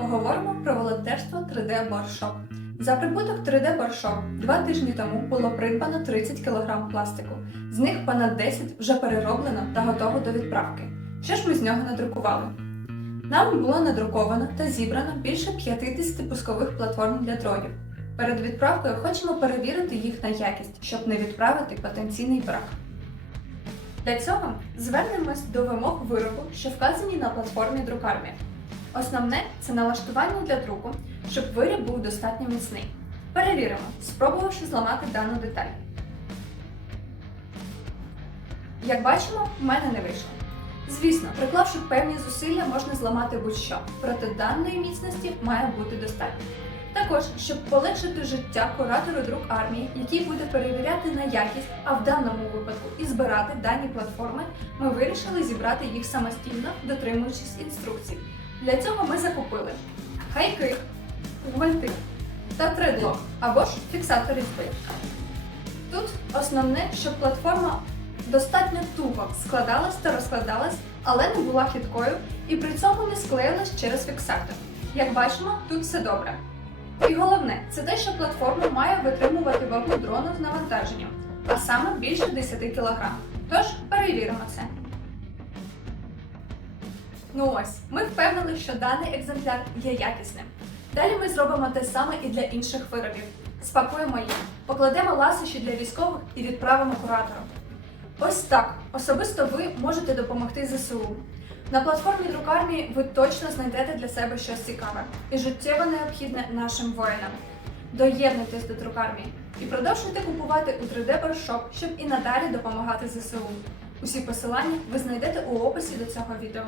Поговоримо про волонтерство 3D Barshop. За прибуток 3D Barshop два тижні тому було придбано 30 кг пластику. З них понад 10 вже перероблено та готово до відправки. Що ж ми з нього надрукували? Нам було надруковано та зібрано більше 50 пускових платформ для дронів. Перед відправкою хочемо перевірити їх на якість, щоб не відправити потенційний брак. Для цього звернемось до вимог виробу, що вказані на платформі друкармі. Основне це налаштування для друку, щоб виріб був достатньо міцний. Перевіримо, спробувавши зламати дану деталь. Як бачимо, в мене не вийшло. Звісно, приклавши певні зусилля, можна зламати будь-що, проте даної міцності має бути достатньо. Також, щоб полегшити життя куратору друк армії, який буде перевіряти на якість, а в даному випадку і збирати дані платформи, ми вирішили зібрати їх самостійно, дотримуючись інструкцій. Для цього ми закупили хайки, гвальти та тредлок або ж фіксатор різьби. Тут основне, щоб платформа достатньо туго складалась та розкладалась, але не була хиткою і при цьому не склеїлась через фіксатор. Як бачимо, тут все добре. І головне, це те, що платформа має витримувати вагу дрону з навантаженням, а саме більше 10 кг. Тож перевіримо це. Ну ось, ми впевнили, що даний екземпляр є якісним. Далі ми зробимо те саме і для інших виробів. Спакуємо їх, покладемо ласощі для військових і відправимо куратору. Ось так. Особисто ви можете допомогти ЗСУ. На платформі друкармії ви точно знайдете для себе щось цікаве і життєво необхідне нашим воїнам. Доєднуйтесь до друкармії і продовжуйте купувати у 3D Barshop, щоб і надалі допомагати ЗСУ. Усі посилання ви знайдете у описі до цього відео.